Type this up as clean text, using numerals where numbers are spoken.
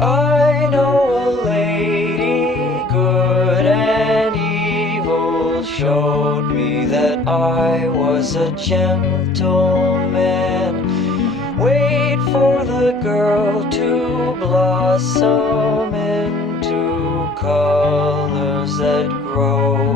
I know a lady, good and evil, showed me that I was a gentleman. Wait for the girl to blossom into colors that grow